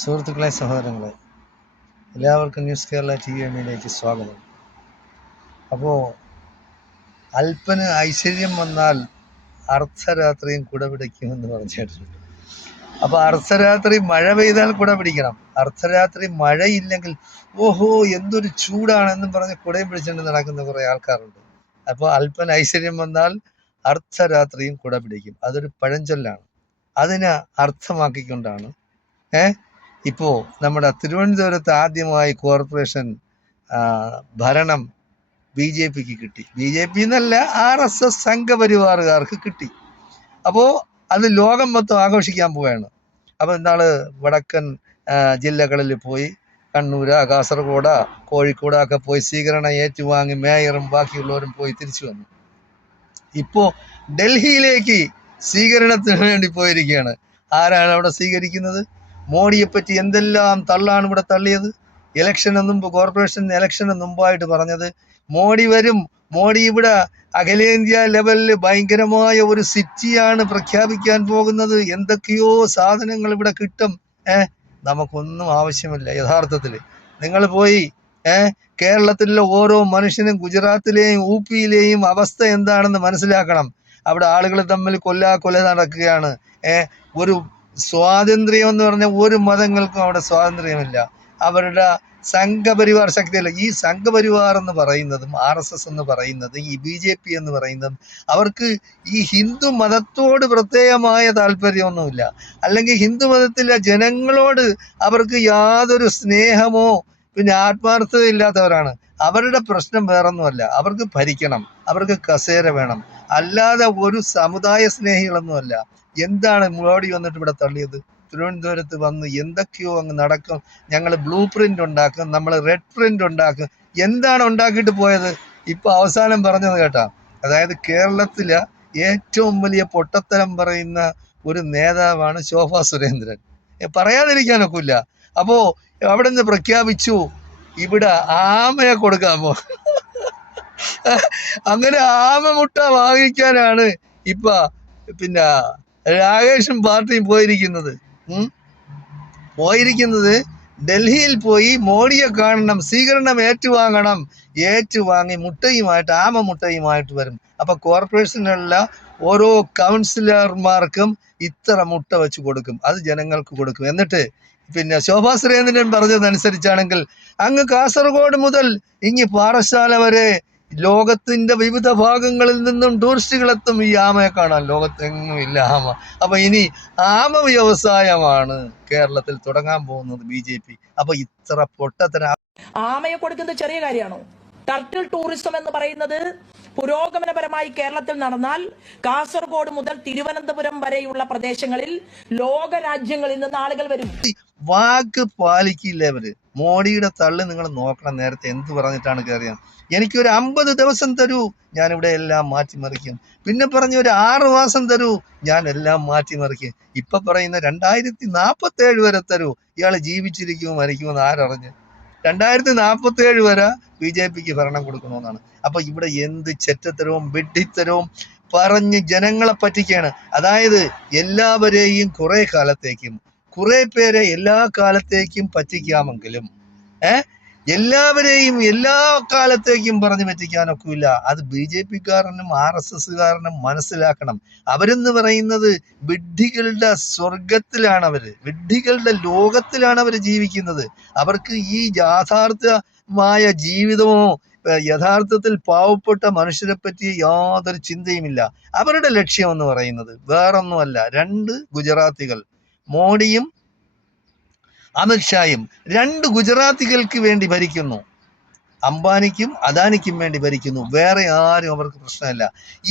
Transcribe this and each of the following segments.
സുഹൃത്തുക്കളെ, സഹോദരങ്ങളെ, എല്ലാവർക്കും ന്യൂസ് കേരള TV സ്വാഗതം. അപ്പോൾ അല്പന് ഐശ്വര്യം വന്നാൽ അർദ്ധരാത്രിയും കുട പിടിക്കുമെന്ന് പറഞ്ഞിട്ടുണ്ട്. അപ്പോൾ അർദ്ധരാത്രി മഴ പെയ്താൽ കുട പിടിക്കണം. അർദ്ധരാത്രി മഴയില്ലെങ്കിൽ ഓഹോ എന്തൊരു ചൂടാണെന്നും പറഞ്ഞ് കുടയും പിടിച്ചുകൊണ്ട് നടക്കുന്ന കുറേ ആൾക്കാരുണ്ട്. അപ്പോൾ അല്പന് ഐശ്വര്യം വന്നാൽ അർദ്ധരാത്രിയും കുട പിടിക്കും. അതൊരു പഴഞ്ചൊല്ലാണ്. അതിനെ അർത്ഥമാക്കിക്കൊണ്ടാണ് ഇപ്പോൾ നമ്മുടെ തിരുവനന്തപുരത്ത് ആദ്യമായി കോർപ്പറേഷൻ ഭരണം BJPക്ക് കിട്ടി. BJP എന്നല്ല, RSS സംഘപരിവാറുകാർക്ക് കിട്ടി. അപ്പോൾ അത് ലോകം മൊത്തം ആഘോഷിക്കാൻ പോവുകയാണ്. അപ്പോൾ ഇന്നാള് വടക്കൻ ജില്ലകളിൽ പോയി, കണ്ണൂര്, കാസർഗോഡ്, കോഴിക്കോട് ഒക്കെ പോയി സ്വീകരണം ഏറ്റുവാങ്ങി മേയറും ബാക്കിയുള്ളവരും പോയി തിരിച്ചു വന്നു. ഇപ്പോൾ ഡൽഹിയിലേക്ക് സ്വീകരണത്തിന് വേണ്ടി പോയിരിക്കുകയാണ്. ആരാണ് അവിടെ സ്വീകരിക്കുന്നത്? മോഡിയെപ്പറ്റി എന്തെല്ലാം തള്ളാണ് ഇവിടെ തള്ളിയത്. ഇലക്ഷന് മുമ്പ്, കോർപ്പറേഷൻ ഇലക്ഷന് മുമ്പായിട്ട് പറഞ്ഞത് മോഡി വരും, മോഡി ഇവിടെ അഖിലേന്ത്യാ ലെവലിൽ ഭയങ്കരമായ ഒരു സിറ്റിയാണ് പ്രഖ്യാപിക്കാൻ പോകുന്നത്, എന്തൊക്കെയോ സാധനങ്ങൾ ഇവിടെ കിട്ടും. നമുക്കൊന്നും ആവശ്യമില്ല. യഥാർത്ഥത്തിൽ നിങ്ങൾ പോയി കേരളത്തിലെ ഓരോ മനുഷ്യനും ഗുജറാത്തിലെയും UP-യിലെയും അവസ്ഥ എന്താണെന്ന് മനസ്സിലാക്കണം. അവിടെ ആളുകൾ തമ്മിൽ കൊല നടക്കുകയാണ്. ഒരു സ്വാതന്ത്ര്യം എന്ന് പറഞ്ഞാൽ ഒരു മതങ്ങൾക്കും അവിടെ സ്വാതന്ത്ര്യമില്ല. അവരുടെ സംഘപരിവാർ ശക്തിയല്ല. ഈ സംഘപരിവാർ എന്ന് പറയുന്നതും RSS എന്ന് പറയുന്നതും ഈ BJP എന്ന് പറയുന്നതും അവർക്ക് ഈ ഹിന്ദു മതത്തോട് പ്രത്യേകമായ താല്പര്യമൊന്നുമില്ല. അല്ലെങ്കിൽ ഹിന്ദു മതത്തിലെ ജനങ്ങളോട് അവർക്ക് യാതൊരു സ്നേഹമോ പിന്നെ ആത്മാർത്ഥത ഇല്ലാത്തവരാണ്. അവരുടെ പ്രശ്നം വേറൊന്നുമല്ല, അവർക്ക് ഭരിക്കണം, അവർക്ക് കസേര വേണം, അല്ലാതെ ഒരു സമുദായ സ്നേഹികളൊന്നുമല്ല. എന്താണ് മോഡി വന്നിട്ട് ഇവിടെ തള്ളിയത്? തിരുവനന്തപുരത്ത് വന്ന് എന്തൊക്കെയോ അങ്ങ് നടക്കും, ഞങ്ങൾ ബ്ലൂ പ്രിന്റ് ഉണ്ടാക്കും, നമ്മൾ റെഡ് പ്രിന്റ് ഉണ്ടാക്കും. എന്താണ് ഉണ്ടാക്കിയിട്ട് പോയത്? ഇപ്പൊ അവസാനം പറഞ്ഞത് കേട്ടാ, അതായത് കേരളത്തിലെ ഏറ്റവും വലിയ പൊട്ടത്തരം പറയുന്ന ഒരു നേതാവാണ് ശോഭാ സുരേന്ദ്രൻ. പറയാതിരിക്കാനൊക്കില്ല. അപ്പോ അവിടെ നിന്ന് പ്രഖ്യാപിച്ചു ഇവിടെ ആമയെ കൊടുക്കാമോ. അങ്ങനെ ആമ മുട്ട വാങ്ങിക്കാനാണ് ഇപ്പൊ പിന്നെ രാകേഷും പാർട്ടിയും പോയിരിക്കുന്നത്. ഡൽഹിയിൽ പോയി മോഡിയെ കാണണം, സ്വീകരണം ഏറ്റുവാങ്ങി മുട്ടയുമായിട്ട്, ആമ മുട്ടയുമായിട്ട് വരും. അപ്പൊ കോർപ്പറേഷനിലുള്ള ഓരോ കൗൺസിലർമാർക്കും ഇത്ര മുട്ട വെച്ച് കൊടുക്കും, അത് ജനങ്ങൾക്ക് കൊടുക്കും. എന്നിട്ട് പിന്നെ ശോഭാ സുരേന്ദ്രൻ പറഞ്ഞതനുസരിച്ചാണെങ്കിൽ അങ്ങ് കാസർഗോഡ് മുതൽ ഇങ്ങ് പാറശാല വരെ ലോകത്തിന്റെ വിവിധ ഭാഗങ്ങളിൽ നിന്നും ടൂറിസ്റ്റുകളെത്തും ഈ ആമയെ കാണാൻ. ലോകത്തെങ്ങും ഇല്ല ആമ. അപ്പൊ ഇനി ആമ വ്യവസായമാണ് കേരളത്തിൽ തുടങ്ങാൻ പോകുന്നത് BJP. അപ്പൊ ഇത്ര പൊട്ടത്തര ആമയെ കൊടുക്കുന്നത് ചെറിയ കാര്യമാണോ? ടർട്ടിൽ ടൂറിസം എന്ന് പറയുന്നത് പുരോഗമനപരമായി കേരളത്തിൽ നടന്നാൽ കാസർഗോഡ് മുതൽ തിരുവനന്തപുരം വരെയുള്ള പ്രദേശങ്ങളിൽ ലോക രാജ്യങ്ങളിൽ നിന്ന് ആളുകൾ വരും. വാക്ക് പാലിക്കില്ല ഇവര്. മോഡിയുടെ തള്ളി നിങ്ങൾ നോക്കണം. നേരത്തെ എന്ത് പറഞ്ഞിട്ടാണ് കയറിയത്? എനിക്കൊരു 50 ദിവസം തരൂ, ഞാനിവിടെ എല്ലാം മാറ്റിമറിക്കും. പിന്നെ പറഞ്ഞ ഒരു 6 മാസം തരൂ, ഞാൻ എല്ലാം മാറ്റിമറിക്കും. ഇപ്പൊ പറയുന്ന 2047 വരെ തരൂ. ഇയാള് ജീവിച്ചിരിക്കുമോ മരിക്കുമോ എന്ന് ആരറിഞ്ഞ്? 2047 വരെ BJPക്ക് ഭരണം കൊടുക്കണമെന്നാണ്. അപ്പൊ ഇവിടെ എന്ത് ചെറ്റത്തരവും വിഡ്ഢിത്തരവും പറഞ്ഞ് ജനങ്ങളെ പറ്റിക്കാണ്. അതായത് എല്ലാവരെയും കുറെ പേരെ എല്ലാ കാലത്തേക്കും പറ്റിക്കാമെങ്കിലും എല്ലാവരെയും എല്ലാ കാലത്തേക്കും പറഞ്ഞു പറ്റിക്കാനൊക്കില്ല. അത് BJPക്കാരനും RSSകാരനും മനസ്സിലാക്കണം. അവരെന്ന് പറയുന്നത് വിഡ്ഢികളുടെ സ്വർഗത്തിലാണ്, വിഡ്ഢികളുടെ ലോകത്തിലാണ് അവർ ജീവിക്കുന്നത്. അവർക്ക് ഈ യാഥാർത്ഥമായ ജീവിതമോ യഥാർത്ഥത്തിൽ പാവപ്പെട്ട മനുഷ്യരെ പറ്റി യാതൊരു ചിന്തയുമില്ല. അവരുടെ ലക്ഷ്യം എന്ന് പറയുന്നത് വേറൊന്നുമല്ല. 2 ഗുജറാത്തികൾ, മോഡിയും അമിത്ഷായും 2 ഗുജറാത്തികൾക്ക് വേണ്ടി ഭരിക്കുന്നു. അംബാനിക്കും അദാനിക്കും വേണ്ടി ഭരിക്കുന്നു. വേറെ ആരും അവർക്ക് പ്രശ്നമില്ല.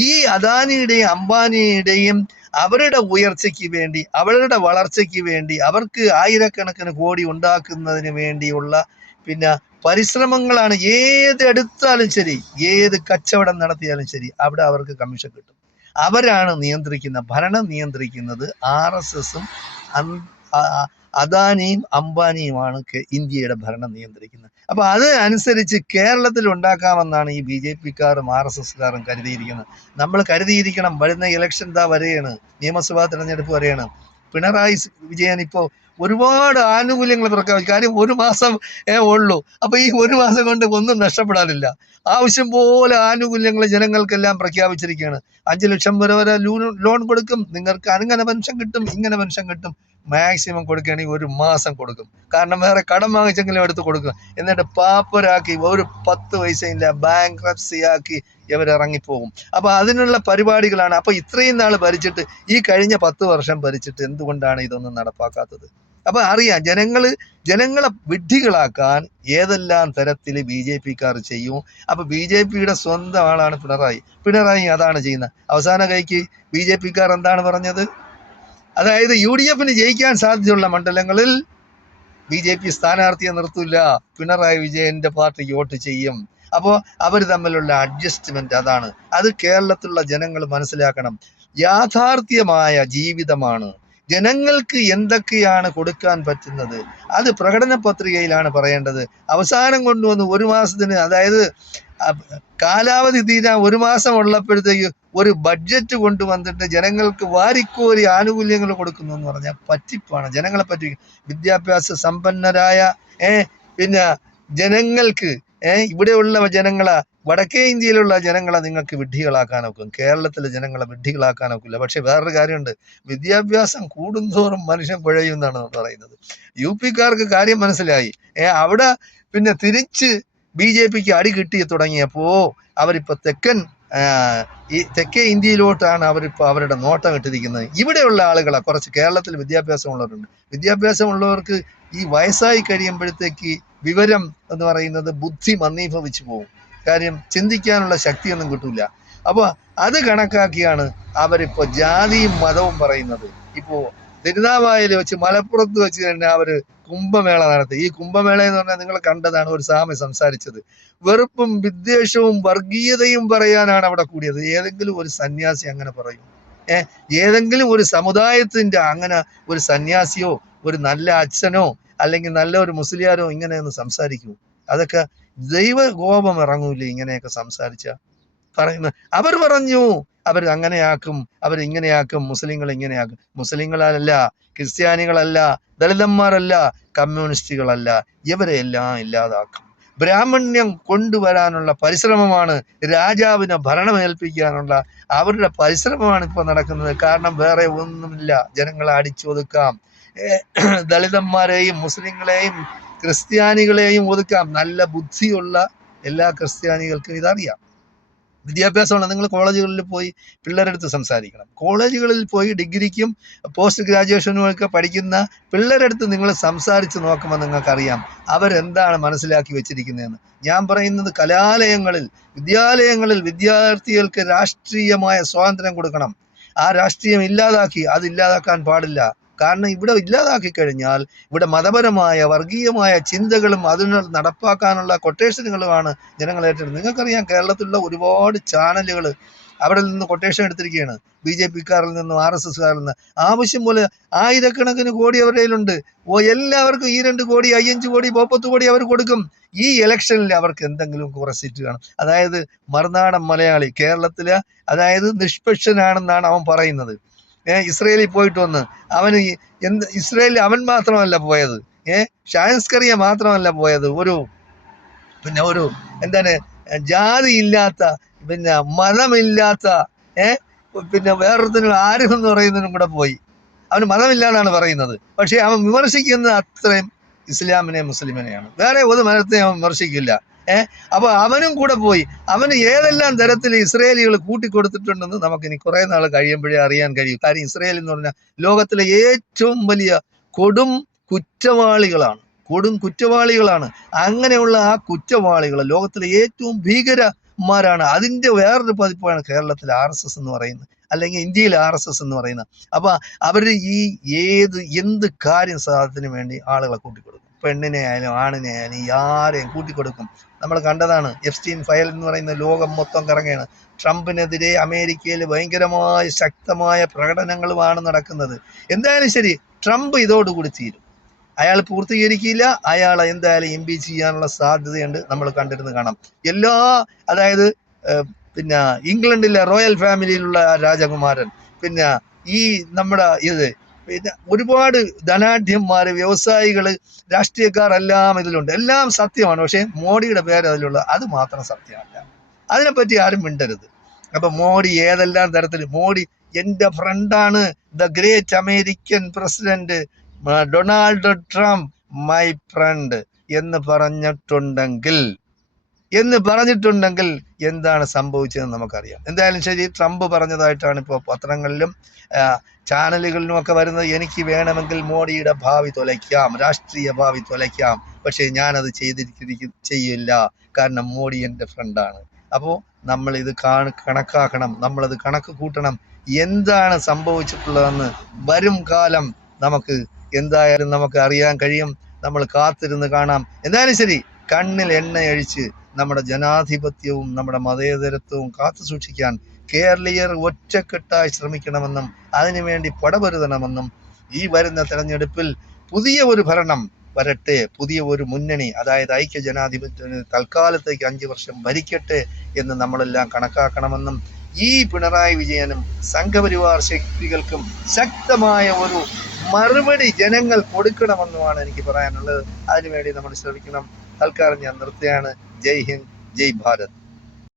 ഈ അദാനിയുടെയും അംബാനിയുടെയും അവരുടെ ഉയർച്ചയ്ക്ക് വേണ്ടി, അവരുടെ വളർച്ചയ്ക്ക് വേണ്ടി, അവർക്ക് ആയിരക്കണക്കിന് കോടി ഉണ്ടാക്കുന്നതിന് വേണ്ടിയുള്ള പിന്നെ പരിശ്രമങ്ങളാണ്. ഏത് എടുത്താലും ശരി, ഏത് കച്ചവടം നടത്തിയാലും ശരി, അവിടെ അവർക്ക് കമ്മീഷൻ കിട്ടും. അവരാണ് ഭരണം നിയന്ത്രിക്കുന്നത്. RSSും അദാനിയും അംബാനിയുമാണ് ഇന്ത്യയുടെ ഭരണം നിയന്ത്രിക്കുന്നത്. അപ്പൊ അത് അനുസരിച്ച് കേരളത്തിൽ ഉണ്ടാക്കാമെന്നാണ് ഈ BJPക്കാരും RSSകാരും കരുതിയിരിക്കുന്നത്. നമ്മൾ കരുതിയിരിക്കണം, വരുന്ന ഇലക്ഷൻ വരെയാണ്, നിയമസഭാ തെരഞ്ഞെടുപ്പ് വരെയാണ്. പിണറായി വിജയൻ ഇപ്പോൾ ഒരുപാട് ആനുകൂല്യങ്ങൾ പ്രഖ്യാപിച്ചു. കാര്യം ഒരു മാസം ഉള്ളൂ. അപ്പോൾ ഈ ഒരു മാസം കൊണ്ട് ഒന്നും നഷ്ടപ്പെടാനില്ല. ആവശ്യം പോലെ ആനുകൂല്യങ്ങൾ ജനങ്ങൾക്കെല്ലാം പ്രഖ്യാപിച്ചിരിക്കുകയാണ്. 5 ലക്ഷം വരെ ലോൺ കൊടുക്കും, നിങ്ങൾക്ക് അങ്ങനെ പെൻഷൻ കിട്ടും, ഇങ്ങനെ പെൻഷൻ കിട്ടും. മാക്സിമം കൊടുക്കുകയാണെങ്കിൽ ഒരു മാസം കൊടുക്കും. കാരണം വേറെ കടം വാങ്ങിച്ചെങ്കിലും എടുത്ത് കൊടുക്കും. എന്നിട്ട് പാപ്പരാക്കി ഒരു 10 പൈസയില്ല ബാങ്ക്രപ്സി ആക്കി ഇവരിറങ്ങിപ്പോകും. അപ്പോൾ അതിനുള്ള പരിപാടികളാണ്. അപ്പോൾ ഇത്രയും നാൾ ഭരിച്ചിട്ട്, ഈ കഴിഞ്ഞ 10 വർഷം ഭരിച്ചിട്ട് എന്തുകൊണ്ടാണ് ഇതൊന്നും നടപ്പാക്കാത്തത്? അപ്പോൾ അറിയാം, ജനങ്ങളെ വിഡ്ഢികളാക്കാൻ ഏതെല്ലാം തരത്തിൽ BJP-ക്കാർ ചെയ്യും. അപ്പോൾ BJP-യുടെ സ്വന്തം ആളാണ് പിണറായി അതാണ് ചെയ്യുന്നത്. അവസാന കൈക്ക് BJP-ക്കാർ എന്താണ് പറഞ്ഞത്? അതായത് UDF-ന് ജയിക്കാൻ സാധ്യതയുള്ള മണ്ഡലങ്ങളിൽ BJP സ്ഥാനാർത്ഥിയെ നിർത്തില്ല, പിണറായി വിജയന്റെ പാർട്ടിക്ക് വോട്ട് ചെയ്യും. അപ്പോൾ അവർ തമ്മിലുള്ള അഡ്ജസ്റ്റ്മെന്റ് അതാണ്. അത് കേരളത്തിലുള്ള ജനങ്ങൾ മനസ്സിലാക്കണം. യാഥാർത്ഥ്യമായ ജീവിതമാണ്. ജനങ്ങൾക്ക് എന്തൊക്കെയാണ് കൊടുക്കാൻ പറ്റുന്നത് അത് പ്രകടന പത്രികയിലാണ് പറയേണ്ടത്. അവസാനം കൊണ്ടുവന്ന് ഒരു മാസത്തിന്, അതായത് കാലാവധി തീരാൻ ഒരു മാസം ഉള്ളപ്പോഴത്തേക്ക് ഒരു ബഡ്ജറ്റ് കൊണ്ടുവന്നിട്ട് ജനങ്ങൾക്ക് വാരിക്കോരി ആനുകൂല്യങ്ങൾ കൊടുക്കുന്നു എന്ന് പറഞ്ഞാൽ പറ്റിപ്പാണ്. ജനങ്ങളെ പറ്റി വിദ്യാഭ്യാസ സമ്പന്നരായ പിന്നെ ജനങ്ങൾക്ക് ഇവിടെയുള്ള ജനങ്ങളെ, വടക്കേ ഇന്ത്യയിലുള്ള ജനങ്ങളെ നിങ്ങൾക്ക് വിഡ്ഢികളാക്കാൻ ഒക്കും. കേരളത്തിലെ ജനങ്ങളെ വിഡ്ഢികളാക്കാൻ ഒക്കില്ല. പക്ഷെ വേറൊരു കാര്യമുണ്ട്, വിദ്യാഭ്യാസം കൂടുന്തോറും മനുഷ്യൻ പിഴയും എന്നാണ് പറയുന്നത്. UP-ക്കാർക്ക് കാര്യം മനസ്സിലായി. അവിടെ പിന്നെ തിരിച്ച് BJP-ക്ക് അടി കിട്ടി തുടങ്ങിയപ്പോൾ അവരിപ്പോൾ തെക്കേ ഇന്ത്യയിലോട്ടാണ് അവരിപ്പോൾ അവരുടെ നോട്ടം ഇട്ടിരിക്കുന്നത്. ഇവിടെയുള്ള ആളുകളെ കുറച്ച്, കേരളത്തിൽ വിദ്യാഭ്യാസമുള്ളവരുണ്ട്. വിദ്യാഭ്യാസമുള്ളവർക്ക് ഈ വയസ്സായി കഴിയുമ്പോഴത്തേക്ക് വിവരം എന്ന് പറയുന്നത് ബുദ്ധി മന്ദീഭവിച്ചു പോകും. കാര്യം ചിന്തിക്കാനുള്ള ശക്തിയൊന്നും കിട്ടില്ല. അപ്പോൾ അത് കണക്കാക്കിയാണ് അവരിപ്പോൾ ജാതിയും മതവും പറയുന്നത്. ഇപ്പോൾ തിരുനാവായയിൽ വെച്ച്, മലപ്പുറത്ത് വെച്ച് തന്നെ അവർ കുംഭമേള നടത്തി. ഈ കുംഭമേള എന്ന് പറഞ്ഞാൽ നിങ്ങൾ കണ്ടതാണ്, ഒരു സ്വാമി സംസാരിച്ചത് വെറുപ്പും വിദ്വേഷവും വർഗീയതയും പറയാനാണ് അവിടെ കൂടിയത്. ഏതെങ്കിലും ഒരു സന്യാസി അങ്ങനെ പറയും? ഏതെങ്കിലും ഒരു സമുദായത്തിൻ്റെ അങ്ങനെ ഒരു സന്യാസിയോ ഒരു നല്ല അച്ഛനോ അല്ലെങ്കിൽ നല്ല ഒരു മുസ്ലിയാരോ ഇങ്ങനെയൊന്ന് സംസാരിക്കൂ? അതൊക്കെ ദൈവകോപം ഇറങ്ങൂലേ ഇങ്ങനെയൊക്കെ സംസാരിച്ച? പറയുന്നത് അവർ പറഞ്ഞു അവർ അങ്ങനെയാക്കും, അവരിങ്ങനെയാക്കും, മുസ്ലിങ്ങൾ ഇങ്ങനെയാക്കും. മുസ്ലിങ്ങളല്ല, ക്രിസ്ത്യാനികളല്ല, ദളിതന്മാരല്ല, കമ്മ്യൂണിസ്റ്റുകളല്ല, ഇവരെയെല്ലാം ഇല്ലാതാക്കും. ബ്രാഹ്മണ്യം കൊണ്ടുവരാനുള്ള പരിശ്രമമാണ്, രാജാവിനെ ഭരണമേൽപ്പിക്കാനുള്ള അവരുടെ പരിശ്രമമാണ് ഇപ്പോൾ നടക്കുന്നത്. കാരണം വേറെ ഒന്നുമില്ല, ജനങ്ങളെ അടിച്ചൊതുക്കാം. ദളിതന്മാരെയും മുസ്ലിങ്ങളെയും ക്രിസ്ത്യാനികളെയും ഒതുക്കാം. നല്ല ബുദ്ധിയുള്ള എല്ലാ ക്രിസ്ത്യാനികൾക്കും ഇതറിയാം. വിദ്യാഭ്യാസമുള്ള നിങ്ങൾ കോളേജുകളിൽ പോയി പിള്ളേരെടുത്ത് സംസാരിക്കണം. കോളേജുകളിൽ പോയി ഡിഗ്രിക്കും പോസ്റ്റ് ഗ്രാജുവേഷനും ഒക്കെ പഠിക്കുന്ന പിള്ളേരെടുത്ത് നിങ്ങൾ സംസാരിച്ച് നോക്കുമ്പോൾ നിങ്ങൾക്കറിയാം അവരെന്താണ് മനസ്സിലാക്കി വെച്ചിരിക്കുന്നതെന്ന്. ഞാൻ പറയുന്നത് വിദ്യാലയങ്ങളിൽ വിദ്യാർത്ഥികൾക്ക് രാഷ്ട്രീയമായ സ്വാതന്ത്ര്യം കൊടുക്കണം. ആ രാഷ്ട്രീയം ഇല്ലാതാക്കാൻ പാടില്ല. കാരണം ഇവിടെ ഇല്ലാതാക്കി കഴിഞ്ഞാൽ ഇവിടെ മതപരമായ വർഗീയമായ ചിന്തകളും അതിന് നടപ്പാക്കാനുള്ള കൊട്ടേഷനുകളുമാണ് ജനങ്ങൾ ഏറ്റെടുത്തത്. നിങ്ങൾക്കറിയാം, കേരളത്തിലുള്ള ഒരുപാട് ചാനലുകൾ അവിടെ നിന്ന് കൊട്ടേഷൻ എടുത്തിരിക്കുകയാണ്. BJP-ക്കാരിൽ നിന്നും RSS-കാരിൽ നിന്ന് ആവശ്യം പോലെ ആയിരക്കണക്കിന് കോടി അവരുടെ കയ്യിലുണ്ട്. എല്ലാവർക്കും ഈ 2 കോടി 5 കോടി 30 കോടി അവർ കൊടുക്കും. ഈ ഇലക്ഷനിൽ അവർക്ക് എന്തെങ്കിലും കുറെ സീറ്റ് കാണും. അതായത് മറുനാടൻ മലയാളി കേരളത്തിലെ, അതായത് നിഷ്പക്ഷനാണെന്നാണ് അവൻ പറയുന്നത്. ഇസ്രയേലിൽ പോയിട്ട് വന്ന് അവന് ഇസ്രയേലിൽ അവൻ മാത്രമല്ല പോയത്, ഷാൻസ്കറിയ മാത്രമല്ല പോയത്, ഒരു എന്താണ് ജാതി ഇല്ലാത്ത, പിന്നെ മതമില്ലാത്ത, പിന്നെ വേറൊരുത്തിനും ആരിഫ് എന്ന് പറയുന്നതിനും കൂടെ പോയി. അവന് മതമില്ലാന്നാണ് പറയുന്നത്. പക്ഷേ അവൻ വിമർശിക്കുന്നത് അത്രയും ഇസ്ലാമിനെ മുസ്ലിമിനെയാണ്. വേറെ ഒരു മതത്തെ അവൻ വിമർശിക്കില്ല. അപ്പോൾ അവനും കൂടെ പോയി. അവന് ഏതെല്ലാം തരത്തിൽ ഇസ്രയേലികൾ കൂട്ടിക്കൊടുത്തിട്ടുണ്ടെന്ന് നമുക്കിനി കുറേ നാൾ കഴിയുമ്പോഴേ അറിയാൻ കഴിയും. കാര്യം ഇസ്രയേൽ എന്ന് പറഞ്ഞാൽ ലോകത്തിലെ ഏറ്റവും വലിയ കൊടും കുറ്റവാളികളാണ്. അങ്ങനെയുള്ള ആ കുറ്റവാളികൾ ലോകത്തിലെ ഏറ്റവും ഭീകരന്മാരാണ്. അതിൻ്റെ വേറൊരു പതിപ്പാണ് കേരളത്തിലെ RSS എന്ന് പറയുന്നത്, അല്ലെങ്കിൽ ഇന്ത്യയിലെ RSS എന്ന് പറയുന്നത്. അപ്പോൾ അവർ എന്ത് കാര്യം സാധനത്തിന് വേണ്ടി ആളുകളെ കൂട്ടിക്കൊടുക്കും. പെണ്ണിനെ ആയാലും ആണിനെ ആയാലും ആരെയും കൂട്ടിക്കൊടുക്കും. നമ്മൾ കണ്ടതാണ്. എപ്സ്റ്റീൻ ഫയൽ എന്ന് പറയുന്ന ലോകം മൊത്തം കറങ്ങുകയാണ്. ട്രംപിനെതിരെ അമേരിക്കയിൽ ഭയങ്കരമായ ശക്തമായ പ്രകടനങ്ങളുമാണ് നടക്കുന്നത്. എന്തായാലും ശരി, ട്രംപ് ഇതോടുകൂടി തീരും. അയാൾ പൂർത്തീകരിക്കില്ല. അയാളെ എന്തായാലും ഇംപീച്ച് ചെയ്യാനുള്ള സാധ്യതയുണ്ട്. നമ്മൾ കണ്ടിരുന്ന് കാണാം. അതായത് പിന്നെ ഇംഗ്ലണ്ടിലെ റോയൽ ഫാമിലിയിലുള്ള രാജകുമാരൻ, പിന്നെ ഈ നമ്മുടെ പിന്നെ ഒരുപാട് ധനാഢ്യന്മാർ, വ്യവസായികൾ, രാഷ്ട്രീയക്കാർ എല്ലാം ഇതിലുണ്ട്. എല്ലാം സത്യമാണ്. പക്ഷേ മോഡിയുടെ പേര് അതിലുള്ള അത് മാത്രം സത്യമല്ല. അതിനെപ്പറ്റി ആരും മിണ്ടരുത്. അപ്പം മോഡി ഏതെല്ലാം തരത്തിൽ, മോഡി എൻ്റെ ഫ്രണ്ടാണ്, the great American president Donald Trump my friend എന്ന് പറഞ്ഞിട്ടുണ്ടെങ്കിൽ എന്താണ് സംഭവിച്ചതെന്ന് നമുക്കറിയാം. എന്തായാലും ശരി, ട്രംപ് പറഞ്ഞതായിട്ടാണ് ഇപ്പോൾ പത്രങ്ങളിലും ചാനലുകളിലും ഒക്കെ വരുന്നത്. എനിക്ക് വേണമെങ്കിൽ മോഡിയുടെ ഭാവി തുലയ്ക്കാം, രാഷ്ട്രീയ ഭാവി തുലയ്ക്കാം, പക്ഷേ ഞാനത് ചെയ്യില്ല, കാരണം മോഡി എൻ്റെ ഫ്രണ്ടാണ്. അപ്പോൾ നമ്മളിത് കണക്കാക്കണം, നമ്മളത് കണക്ക് കൂട്ടണം. എന്താണ് സംഭവിച്ചിട്ടുള്ളതെന്ന് വരും കാലം എന്തായാലും നമുക്ക് അറിയാൻ കഴിയും. നമ്മൾ കാത്തിരുന്ന് കാണാം. എന്തായാലും ശരി, കണ്ണിൽ എണ്ണയഴിച്ച് നമ്മുടെ ജനാധിപത്യവും നമ്മുടെ മതേതരത്വവും കാത്തു സൂക്ഷിക്കാൻ കേരളീയർ ഒറ്റക്കെട്ടായി ശ്രമിക്കണമെന്നും അതിനുവേണ്ടി പടപൊരുതണമെന്നും ഈ വരുന്ന തെരഞ്ഞെടുപ്പിൽ പുതിയ ഒരു ഭരണം വരട്ടെ, പുതിയ ഒരു മുന്നണി, അതായത് ഐക്യ ജനാധിപത്യത്തിന് തൽക്കാലത്തേക്ക് 5 വർഷം ഭരിക്കട്ടെ എന്ന് നമ്മളെല്ലാം കണക്കാക്കണമെന്നും ഈ പിണറായി വിജയനും സംഘപരിവാർ ശക്തികൾക്കും ശക്തമായ ഒരു മറുപടി ജനങ്ങൾ കൊടുക്കണമെന്നുമാണ് എനിക്ക് പറയാനുള്ളത്. അതിനുവേണ്ടി നമ്മൾ ശ്രമിക്കണം. തൽക്കാലം ഞാൻ നിർത്തുകയാണ്. ജയ് ഹിന്ദ്, ജയ് ഭാരത്.